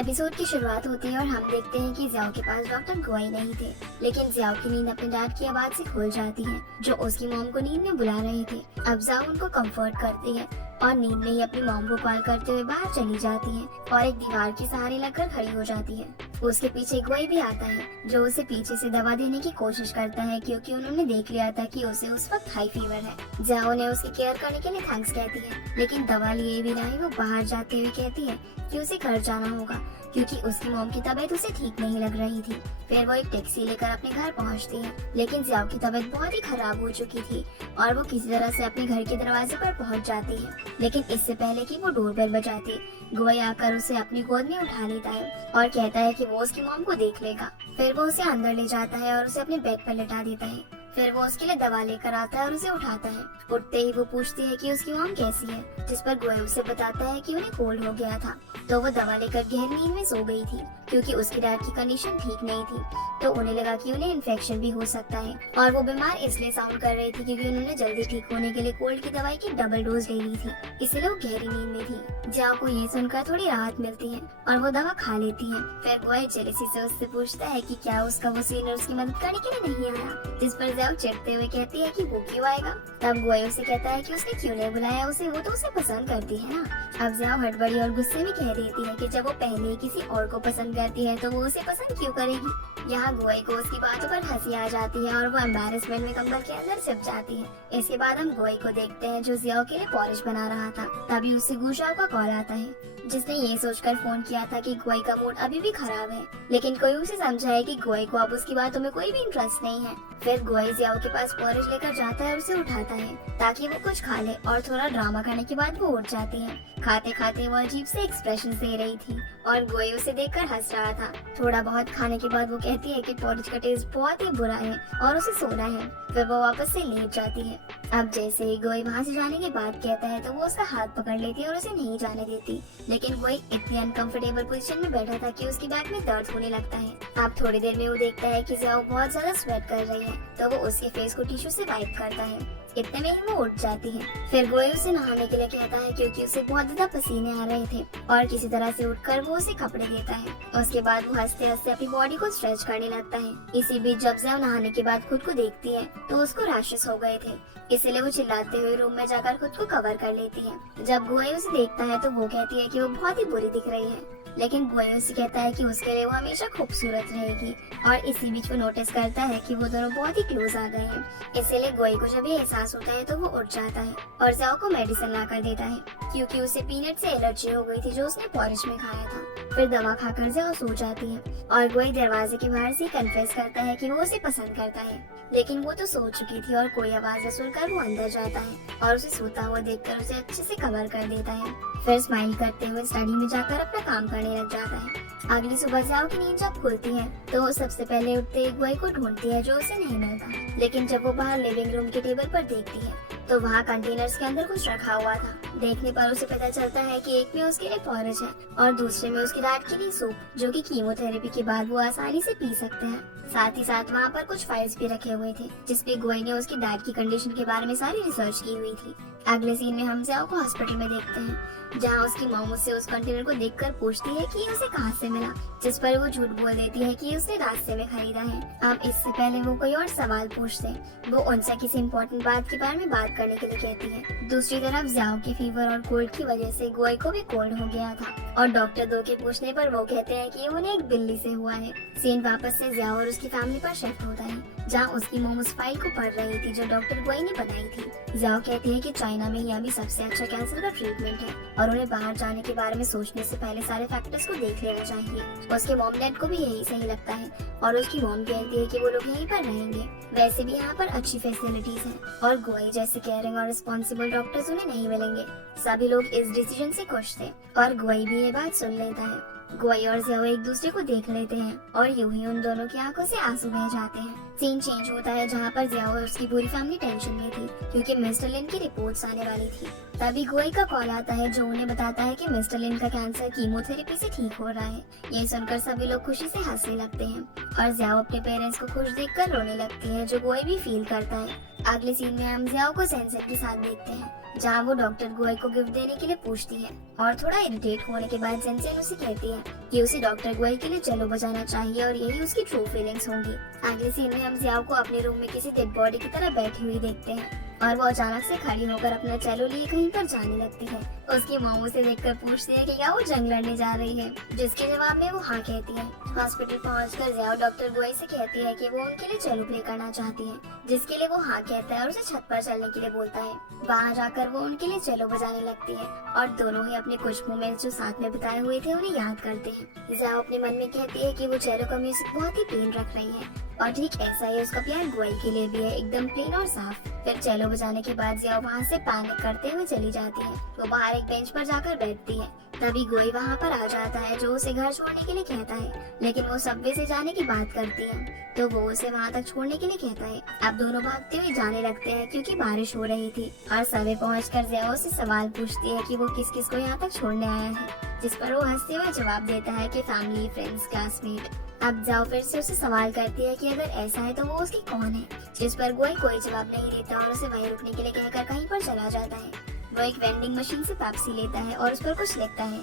Episode की शुरुआत होती है और हम देखते हैं कि जियाओ के पास डॉक्टर गुआई नहीं थे, लेकिन जियाओ की नींद अपने डैड की आवाज से खुल जाती है जो उसकी मॉम को नींद में बुला रहे थे। अब जियाओ उनको कंफर्ट करती है और नींद में ही अपनी मॉम को कॉल करते हुए बाहर चली जाती है और एक दीवार के सहारे लगकर खड़ी हो जाती है। उसके पीछे गुआई भी आता है जो उसे पीछे से दवा देने की कोशिश करता है क्योंकि उन्होंने देख लिया था कि उसे उस वक्त हाई फीवर है। जियाओ ने उसकी केयर करने के लिए थैंक्स कहती है, लेकिन दवा लिए बिना ही वो बाहर जाते हुए कहती है कि उसे घर जाना होगा क्योंकि उसकी मॉम की तबीयत उसे ठीक नहीं लग रही थी। फिर वो एक टैक्सी लेकर अपने घर पहुंचती है, लेकिन जियाओ की तबीयत बहुत ही खराब हो चुकी थी और वो किसी तरह से अपने घर के दरवाजे पर पहुंच जाती है। लेकिन इससे पहले कि वो डोरबेल बजाती, गुआई आकर उसे अपनी गोद में उठा लेता है और कहता है कि वो उसकी मॉम को देख लेगा। फिर वो उसे अंदर ले जाता है और उसे अपने बेड पर लेटा देता है। फिर वो उसके लिए दवा लेकर आता है और उसे उठाता है। उठते ही वो पूछती है कि उसकी मॉम कैसी है, जिस पर गुआई उसे बताता है कि उन्हें कोल्ड हो गया था, तो वो दवा लेकर गहरी नींद में सो गई थी क्योंकि उसके डैड की कंडीशन ठीक नहीं थी, तो उन्हें लगा कि उन्हें इन्फेक्शन भी हो सकता है और वो बीमार इसलिए साउंड कर रही थी क्योंकि उन्होंने जल्दी ठीक होने के लिए कोल्ड की दवाई की डबल डोज ले ली थी, इसलिए वो गहरी नींद में थी। जियाओ को ये सुनकर थोड़ी राहत मिलती है और वो दवा खा लेती है। फिर गुआई जेलसी से उससे पूछता है कि क्या उसका वो सीनियर उसकी मदद करने के लिए नहीं आया, जिस पर जियाओ चिढ़ते हुए कहती है कि वो क्यों आएगा। तब गुआई उसे कहता है कि उसने क्यों नहीं बुलाया उसे, वो तो उसे पसंद करती है ना। अब जियाओ हड़बड़ी और गुस्से में कह देती है कि जब वो पहले ही किसी और को पसंद करती है तो वो उसे पसंद क्यों करेगी। यहाँ गुआई को उसकी बातों पर हंसी आ जाती है और वो एम्बैरेसमेंट में कंबल के अंदर छिप जाती है। इसके बाद हम गुआई को देखते हैं जो जियाओ के लिए पॉरिश बना रहा था। तभी उसे गुशाओ का कॉल आता है जिसने ये सोचकर फोन किया था कि गुआई का मूड अभी भी खराब है, लेकिन कोई उसे समझाए कि गुआई को अब उसकी बातों में कोई भी इंटरेस्ट नहीं है। फिर गुआई जियाओ के पास पॉरिश लेकर जाता है और उसे उठाता है ताकि वो कुछ खा ले और थोड़ा ड्रामा करने के बाद वो उठ जाती है। खाते खाते वो अजीब से एक्सप्रेशन दे रही थी और गुआई उसे देखकर हंस रहा था। थोड़ा बहुत खाने के बाद वो कहती है कि पॉरिश का टेस्ट बहुत ही बुरा है और उसे सोना है। फिर वो वापस से लेट जाती है। अब जैसे ही गुआई वहाँ से जाने के बाद कहता है तो वो उसका हाथ पकड़ लेती है और उसे नहीं जाने देती, लेकिन गुआई इतनी अनकंफर्टेबल पोजीशन में बैठा था कि उसकी बैक में दर्द होने लगता है। अब थोड़ी देर में वो देखता है कि जियाओ बहुत ज्यादा स्वेट कर रही है, तो वो उसके फेस को टिश्यू से वाइप करता है। इतने में ही वो उठ जाती है। फिर गुआई उसे नहाने के लिए कहता है क्योंकि उसे बहुत ज्यादा पसीने आ रहे थे और किसी तरह से उठकर वो उसे कपड़े देता है। उसके बाद वो हंसते हंसते अपनी बॉडी को स्ट्रेच करने लगता है। इसी बीच जब जियाओ नहाने के बाद खुद को देखती है तो उसको रैशेस हो गए थे, इसलिए वो चिल्लाते हुए रूम में जाकर खुद को कवर कर लेती है। जब गुआई उसे देखता है तो वो कहती है कि वो बहुत ही बुरी दिख रही है, लेकिन गुआई उसे कहता है कि उसके लिए वो हमेशा खूबसूरत रहेगी। और इसी बीच वो नोटिस करता है कि वो दोनों बहुत ही क्लोज आ गए हैं, इसीलिए गुआई को जब ये एहसास होता है तो वो उठ जाता है और जियाओ को मेडिसिन ला कर देता है क्योंकि उसे पीनट से एलर्जी हो गई थी जो उसने पॉरिश में खाया था। फिर दवा खाकर जियाओ सो जाती है और गुआई दरवाजे के बाहर से कन्फेस करता है कि वो उसे पसंद करता है, लेकिन वो तो सो चुकी थी और कोई आवाज न सुनकर वो अंदर जाता है और उसे सोता हुआ देखकर उसे अच्छे से कवर कर देता है। फिर स्माइल करते हुए स्टडी में जाकर अपना काम करने लग जाता है। अगली सुबह जियाओ की नींद जब खुलती है तो वो सबसे पहले उठते ही गुआई को ढूंढती है जो उसे नहीं मिलता, लेकिन जब वो बाहर लिविंग रूम के टेबल पर देखती है तो वहाँ कंटेनर्स के अंदर कुछ रखा हुआ था। देखने पर उसे पता चलता है कि एक में उसके लिए पॉरिश है और दूसरे में उसकी डैड के लिए सूप, जो कि कीमोथेरेपी के बाद वो आसानी से पी सकते हैं। साथ ही साथ वहाँ पर कुछ फाइल्स भी रखे हुए थे जिसपे गुआई ने उसकी डैड की कंडीशन के बारे में सारी रिसर्च की हुई थी। अगले सीन में हम जियाओ को हॉस्पिटल में देखते हैं जहाँ उसकी मॉम उससे उस कंटेनर को देखकर पूछती है कि उसे कहाँ से मिला, जिस पर वो झूठ बोल देती है कि उसने रास्ते में खरीदा है। अब इससे पहले वो कोई और सवाल पूछते, वो उनसे किसी इम्पोर्टेंट बात के बारे में बात करने के लिए कहती है। दूसरी तरफ जियाओ के फीवर और कोल्ड की वजह से गुआई को भी कोल्ड हो गया था और डॉक्टर दो के पूछने पर वो कहते हैं कि उन्हें एक बिल्ली से हुआ है। सीन वापस से जियाओ और उसकी फैमिली पर शिफ्ट होता है जहाँ उसकी मॉम उस फाइल को पढ़ रही थी जो डॉक्टर गुआई ने बनाई थी। जियाओ कहती है कि चाइना में ही अभी सबसे अच्छा कैंसर का ट्रीटमेंट है और उन्हें बाहर जाने के बारे में सोचने से पहले सारे फैक्टर्स को देख लेना चाहिए। उसके मॉम डैड को भी यही सही लगता है और उसकी मॉम कहती है कि वो लोग यहीं पर रहेंगे। वैसे भी यहाँ पर अच्छी फैसिलिटीज हैं और गुआई जैसे केयरिंग और रिस्पॉन्सिबल डॉक्टर्स उन्हें नहीं मिलेंगे। सभी लोग इस डिसीजन से खुश थे और गुआई भी ये बात सुन लेता है। गुआई और जियाओ एक दूसरे को देख लेते हैं और यूं ही उन दोनों की आंखों से आंसू बह जाते हैं। सीन चेंज होता है जहाँ पर जियाओ और उसकी पूरी फैमिली टेंशन में थी क्योंकि मिस्टर लिन की रिपोर्ट्स आने वाली थी। तभी गुआई का कॉल आता है जो उन्हें बताता है कि मिस्टर लिन का कैंसर कीमोथेरेपी से ठीक हो रहा है। ये सुनकर सभी लोग खुशी से हंसने लगते हैं और जियाओ अपने पेरेंट्स को खुश देखकर रोने लगती है जो गुआई भी फील करता है। अगले सीन में हम जियाओ को सेंसर के साथ देखते हैं, जहाँ वो डॉक्टर गुआई को गिफ्ट देने के लिए पूछती है और थोड़ा इरिटेट होने के बाद सेंसेन उसे कहती है कि उसे डॉक्टर गुआई के लिए चलो बजाना चाहिए और यही उसकी ट्रू फीलिंग्स होंगी। अगले सीन में हम जियाओ को अपने रूम में किसी डेड बॉडी की तरह बैठी हुई देखते हैं और वो अचानक से खड़ी होकर अपना चेलो लिए कहीं पर जाने लगती है। उसकी माँ उसे देखकर पूछती है कि क्या वो जंग लड़ने जा रही है, जिसके जवाब में वो हाँ कहती है। हॉस्पिटल पहुंचकर जियाओ डॉक्टर गुआई से कहती है कि वो उनके लिए चेलो प्ले करना चाहती है, जिसके लिए वो हाँ कहता है और उसे छत पर चलने के लिए बोलता है। वहाँ जाकर वो उनके लिए चेलो बजाने लगती है और दोनों ही अपने कुछ मोमेंट्स जो साथ में बिताए हुए थे उन्हें याद करते हैं। जियाओ अपने मन में कहती है कि वो चेलो का म्यूजिक बहुत ही प्लेन रख रही है और ठीक ऐसा ही उसका प्यार गुआई के लिए भी है, एकदम प्लेन और साफ। फिर चेलो बजाने के बाद जियाओ वहाँ से पैनिक करते हुए चली जाती है। वो बाहर एक बेंच पर जाकर बैठती है, तभी गुआई वहाँ पर आ जाता है जो उसे घर छोड़ने के लिए कहता है, लेकिन वो सबवे से जाने की बात करती है तो वो उसे वहाँ तक छोड़ने के लिए कहता है। अब दोनों भागते हुए जाने लगते हैं क्योंकि बारिश हो रही थी और सबवे पहुँचकर जियाओ से सवाल पूछती है कि वो किस किस को यहाँ तक छोड़ने आया है, जिस पर वो हंसते हुए जवाब देता है कि फैमिली, फ्रेंड्स, क्लासमेट। अब जाओ फिर से उसे सवाल करती है कि अगर ऐसा है तो वो उसकी कौन है, जिस पर गुआई कोई जवाब नहीं देता और उसे वहीं रुकने के लिए कहकर कहीं पर चला जाता है। वो एक वेंडिंग मशीन से पेप्सी लेता है और उस पर कुछ लिखता है।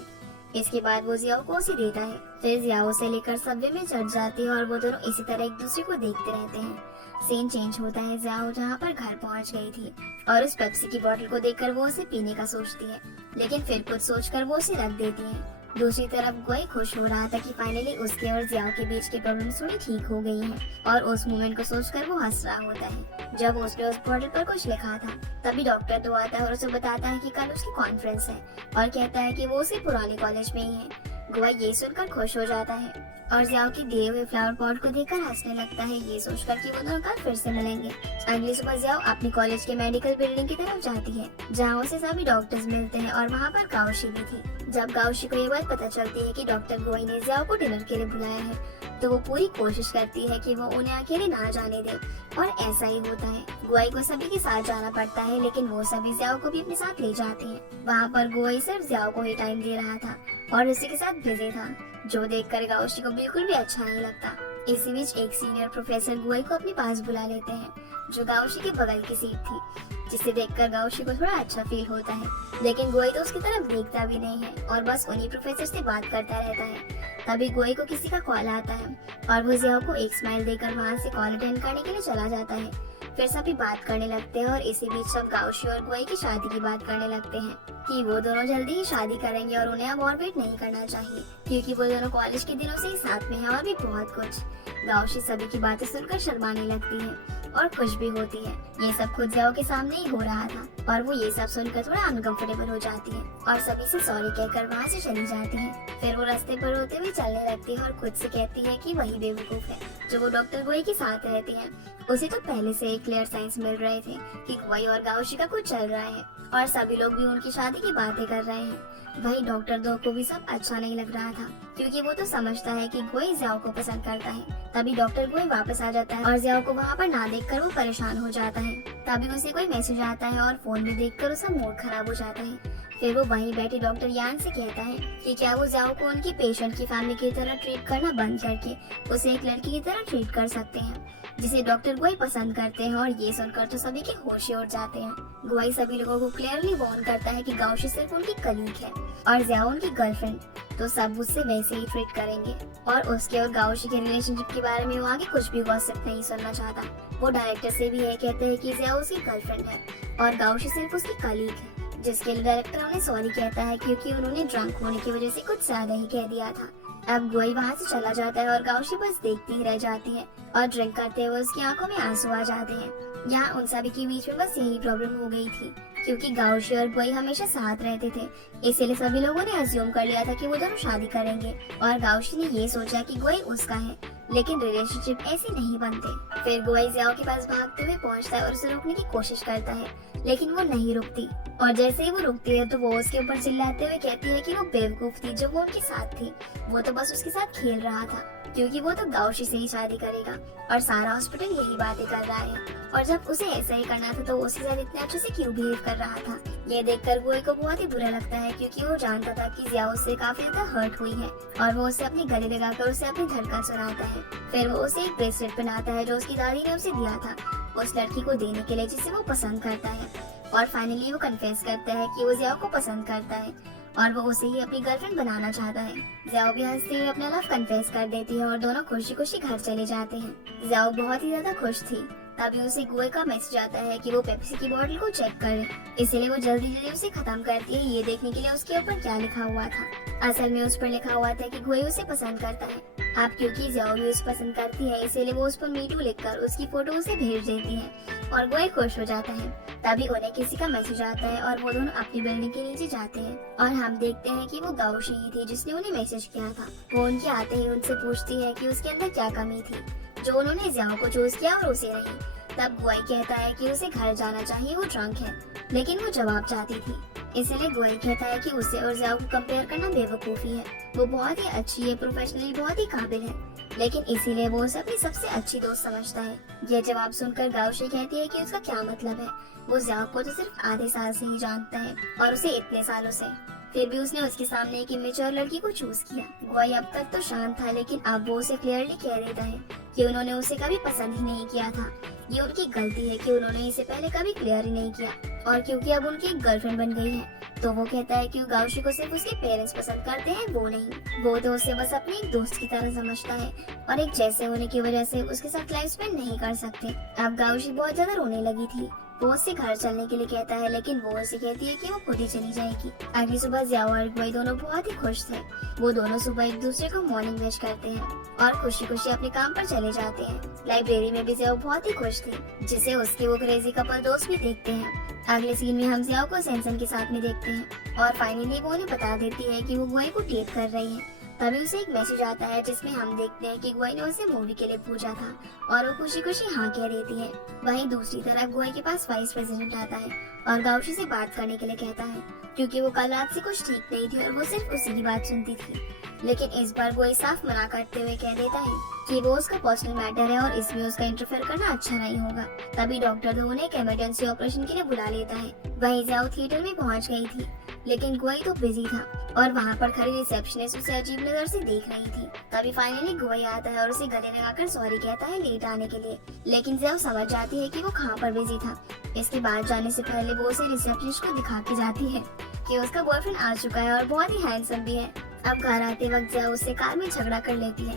इसके बाद वो जियाओ को उसे देता है। फिर जियाओ से लेकर सबवे में चढ़ जाती है और वो दोनों इसी तरह एक दूसरे को देखते रहते हैं। सीन चेंज होता है जियाओ जहाँ पर घर पहुँच गई थी और उस पेप्सी की बोतल को देखकर वो उसे पीने का सोचती है, लेकिन फिर कुछ सोचकर वो उसे रख देती है। दूसरी तरफ गुआई खुश हो रहा था कि फाइनली उसके और जियाओ के बीच की प्रॉब्लम थोड़ी ठीक हो गई है और उस मोमेंट को सोचकर वो हंस रहा होता है जब उसने उस बॉटल पर कुछ लिखा था। तभी डॉक्टर तो आता है और उसे बताता है कि कल उसकी कॉन्फ्रेंस है और कहता है कि वो उसी पुराने कॉलेज में ही है। गुआई ये सुनकर खुश हो जाता है और जियाओ के दिए हुए फ्लावर पॉट को देखकर हंसने लगता है, ये सोचकर कि वो दोनों कल फिर से मिलेंगे। अगली सुबह जियाओ अपनी कॉलेज के मेडिकल बिल्डिंग की तरफ जाती है, जहाँ उसे सभी डॉक्टर्स मिलते हैं और वहाँ पर गाओशी भी थी। जब गाओशी को ये बात पता चलती है कि डॉक्टर गुआई ने जियाओ को डिनर के लिए बुलाया है तो वो पूरी कोशिश करती है कि वो उन्हें अकेले ना जाने दे और ऐसा ही होता है। गुआई को सभी के साथ जाना पड़ता है, लेकिन वो सभी जियाओ को भी अपने साथ ले जाते हैं। वहाँ पर गुआई सिर्फ जियाओ को ही टाइम दे रहा था और उसी के साथ बिजी था, जो देखकर गाओशी को बिल्कुल भी अच्छा नहीं लगता। इसी बीच एक सीनियर प्रोफेसर गुआई को अपने पास बुला लेते हैं, जो गाओशी के बगल की सीट थी, जिसे देखकर गाओशी को थोड़ा अच्छा फील होता है, लेकिन गुआई तो उसकी तरफ देखता भी नहीं है और बस उन्हीं प्रोफेसर से बात करता रहता है। तभी गुआई को किसी का कॉल आता है और वो जियाओ को एक स्माइल देकर वहाँ से कॉल अटेंड करने के लिए चला जाता है। फिर सभी बात करने लगते हैं और इसी बीच सब गाओशी और गुआई की शादी की बात करने लगते हैं कि वो दोनों जल्दी ही शादी करेंगे और उन्हें अब और वेट नहीं करना चाहिए क्योंकि वो दोनों कॉलेज के दिनों से ही साथ में हैं और भी बहुत कुछ। गाओशी सभी की बातें सुनकर शर्माने लगती है और खुश भी होती है। ये सब खुद जियाओ के सामने ही हो रहा था और वो ये सब सुनकर थोड़ा अनकंफर्टेबल हो जाती है और सभी से सॉरी कहकर वहाँ से चली जाती है। फिर वो रास्ते पर रोते हुए चलने लगती है और खुद से कहती है कि वही बेवकूफ है जो वो डॉक्टर गुआई के साथ रहती है। उसे तो पहले से ही क्लियर साइंस मिल रहे थे कि गुआई और गाओशी का कुछ चल रहा है और सभी लोग भी उनकी शादी की बातें कर रहे हैं। वही डॉक्टर दो को भी सब अच्छा नहीं लग रहा था क्योंकि वो तो समझता है कि गुआई जियाओ को पसंद करता है। तभी डॉक्टर गुआई वापस आ जाता है और जियाओ को वहाँ पर ना देखकर वो परेशान हो जाता है। तभी उसे कोई मैसेज आता है और फोन में देखकर उसका मूड खराब हो जाता है। फिर वो वहीं बैठे डॉक्टर यान से कहता है कि क्या वो जियाओ को उनकी पेशेंट की फैमिली की तरह ट्रीट करना बंद करके उसे एक लड़की की तरह ट्रीट कर सकते हैं, जिसे डॉक्टर गुआई पसंद करते हैं। और ये सुनकर तो सभी के होश ही उड़ जाते हैं। गुआई सभी लोगों को क्लियरली वार्न करता है कि गाओशी सिर्फ उनकी कलीग है और जियाओ उनकी गर्लफ्रेंड, तो सब उससे वैसे ही ट्रीट करेंगे। और उसके और गाओशी के रिलेशनशिप के बारे में वो आगे कुछ भी गॉसिप नहीं सुनना चाहता। वो डायरेक्टर से भी ये कहते हैं कि जियाओ उसकी गर्लफ्रेंड है और गाओशी सिर्फ उसकी कलीग है, जिसके लिए डायरेक्टर उन्हें सॉरी कहता है क्योंकि उन्होंने ड्रंक होने की वजह से कुछ ज्यादा ही कह दिया था। अब गुआई वहाँ से चला जाता है और गाओशी बस देखती ही रह जाती है और ड्रिंक करते हुए उसकी आंखों में आंसू आ जाते हैं। यहाँ उन सभी के बीच में बस यही प्रॉब्लम हो गई थी क्योंकि गाओशी और गुआई हमेशा साथ रहते थे, इसीलिए सभी लोगों ने अज्यूम कर लिया था कि वो दोनों शादी करेंगे और गाओशी ने ये सोचा कि गुआई उसका है, लेकिन रिलेशनशिप ऐसे नहीं बनते। फिर गुआई जियाओ के पास भागते हुए पहुंचता है और उसे रोकने की कोशिश करता है, लेकिन वो नहीं रुकती और जैसे ही वो रुकती है तो वो उसके ऊपर चिल्लाते हुए कहती है कि वो बेवकूफ थी जो वो उनके साथ थी, वो तो बस उसके साथ खेल रहा था क्योंकि वो तो गाओशी से ही शादी करेगा और सारा हॉस्पिटल यही बातें कर रहा है और जब उसे ऐसा ही करना था तो उसके साथ इतने अच्छे से क्यों बिहेव कर रहा था। ये देखकर गुआई को बहुत ही बुरा लगता है क्योंकि वो जानता था कि जियाओ उससे काफी ज्यादा हर्ट हुई है और वो उसे अपनी गले लगाकर उसे अपनी धड़कन सुनाता है। फिर वो उसे एक ब्रेसलेट पहनाता है जो उसकी दादी ने उसे दिया था। उस लड़की को देने के लिए जिसे वो पसंद करता है। और फाइनली वो कन्फेस करता है कि वो जियाओ को पसंद करता है और वो उसे ही अपनी गर्लफ्रेंड बनाना चाहता है। जियाओ भी हंसते हुए अपना लव कन्फेस कर देती है और दोनों खुशी खुशी घर चले जाते हैं। जियाओ बहुत ही ज्यादा खुश थी। तभी उसे गुए का मैसेज आता है कि वो पेप्सी की बोतल को चेक करे, इसलिए वो जल्दी जल्दी उसे खत्म करती है ये देखने के लिए उसके ऊपर क्या लिखा हुआ था। असल में उस पर लिखा हुआ था कि गुए उसे पसंद करता है। अब क्योंकि जियाओ भी उसे पसंद करती है इसीलिए वो उस पर मीटू लिखकर उसकी फोटो उसे भेज देती है और गुए खुश हो जाता है। तभी उन्हें किसी का मैसेज आता है और वो दोनों अपनी बिल्डिंग के नीचे जाते हैं और हम देखते हैं कि वो गाउशी ही थी जिसने उन्हें मैसेज किया था। वो उनके आते ही उनसे पूछती है कि उसके अंदर क्या कमी थी जो उन्होंने जियाओ को चूज किया और उसे नहीं। तब गुआई कहता है कि उसे घर जाना चाहिए, वो ड्रंक है, लेकिन वो जवाब चाहती थी। इसलिए गुआई कहता है कि उसे और जियाओ को कंपेयर करना बेवकूफी है। वो बहुत ही अच्छी है, प्रोफेशनली बहुत ही काबिल है, लेकिन इसीलिए वो उसे अपनी सबसे अच्छी दोस्त समझता है। यह जवाब सुनकर गाउशी कहती है कि उसका क्या मतलब है। वो जियाओ को तो सिर्फ आधे साल से ही जानता है और उसे इतने सालों से, फिर भी उसने उसके सामने एक इमेच्योर लड़की को चूज किया। गुआई अब तक तो शांत था, लेकिन अब वो उसे क्लियरली कह देता है कि उन्होंने उसे कभी पसंद ही नहीं किया था। ये उनकी गलती है कि उन्होंने इसे पहले कभी क्लियर ही नहीं किया। और क्योंकि अब उनकी एक गर्लफ्रेंड बन गई है तो वो कहता है कि गाउशी को सिर्फ उसके पेरेंट्स पसंद करते हैं, वो नहीं। वो तो उसे बस अपनी एक दोस्त की तरह समझता है और एक जैसे होने की वजह से उसके साथ लाइफ स्पेंड नहीं कर सकते। अब गाउशी बहुत ज्यादा रोने लगी थी। वो उससे घर चलने के लिए कहता है, लेकिन वो उसे कहती है कि वो खुद ही चली जाएगी। अगली सुबह जियाओ और गुआई दोनों बहुत ही खुश थे। वो दोनों सुबह एक दूसरे को मॉर्निंग विश करते हैं और खुशी खुशी अपने काम पर चले जाते हैं। लाइब्रेरी में भी जियाओ बहुत ही खुश थी, जिसे उसके वो क्रेजी कपल दोस्त भी देखते हैं। अगले सीन में हम जियाओ को सेंसन के साथ में देखते हैं और फाइनली वो उन्हें बता देती है कि वो गुआई को डेट कर रही है। तभी उसे एक मैसेज आता है जिसमें हम देखते हैं कि गुआई ने उसे मूवी के लिए पूछा था और वो खुशी खुशी हाँ कह देती है। वहीं दूसरी तरफ गुआई के पास वाइस प्रेसिडेंट आता है और गाउशी से बात करने के लिए कहता है, क्योंकि वो कल रात से कुछ ठीक नहीं थी और वो सिर्फ उसी की बात सुनती थी। लेकिन इस बार गुआई साफ मना करते हुए कह देता है कि वो उसका पर्सनल मैटर है और इसमें उसका इंटरफेयर करना अच्छा नहीं होगा। तभी डॉक्टर उन्हें एक इमरजेंसी ऑपरेशन के लिए बुला लेता है। वहीं जियाओ थिएटर में पहुंच गई थी, लेकिन गुआई तो बिजी था और वहाँ पर खड़ी रिसेप्शनिस्ट उसे अजीब नजर से देख रही थी। तभी फाइनली गुआई आता है और उसे गले लगाकर सॉरी कहता है लेट आने के लिए, लेकिन जियाओ समझ जाती है कि वो कहाँ पर बिजी था। इसके बाद जाने से पहले वो उसे रिसेप्शनिस्ट को दिखा के जाती है कि उसका बॉयफ्रेंड आ चुका है और बहुत ही हैंडसम भी है। अब घर आते वक्त जियाओ उससे कार में झगड़ा कर लेती है,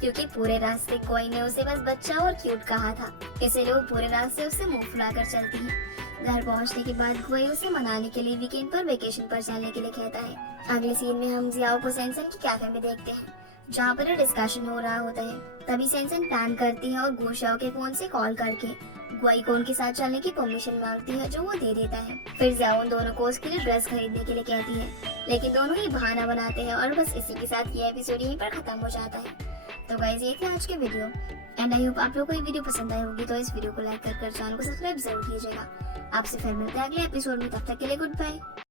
क्योंकि पूरे रास्ते गुआई ने उसे बस बच्चा और क्यूट कहा था, इसलिए वो पूरे रास्ते उससे मुंह फुलाकर चलती है। घर पहुंचने के बाद गुआई उसे मनाने के लिए वीकेंड पर वेकेशन पर जाने के लिए कहता है। अगले सीन में हम जियाओ को सेंसन की कैफे में देखते हैं, जहाँ पर डिस्कशन हो रहा होता है। तभी सेंसन प्लान करती है और गुशाओ के फोन से कॉल करके गुआई को उनके साथ चलने की परमिशन मांगती है, जो वो दे देता है। फिर जियाओ उन दोनों को उसके लिए ड्रेस खरीदने के लिए कहती है, लेकिन दोनों ही बहाना बनाते हैं और बस इसी के साथ ये एपिसोड यहीं पर खत्म हो जाता है। तो गाइस ये थे आज के वीडियो एंड आई होप आप लोगों को ये वीडियो पसंद आई होगी। तो इस वीडियो को लाइक कर चैनल को सब्सक्राइब जरूर कीजिएगा। आपसे फिर मिलते हैं अगले एपिसोड में, तब तक के लिए गुड बाय।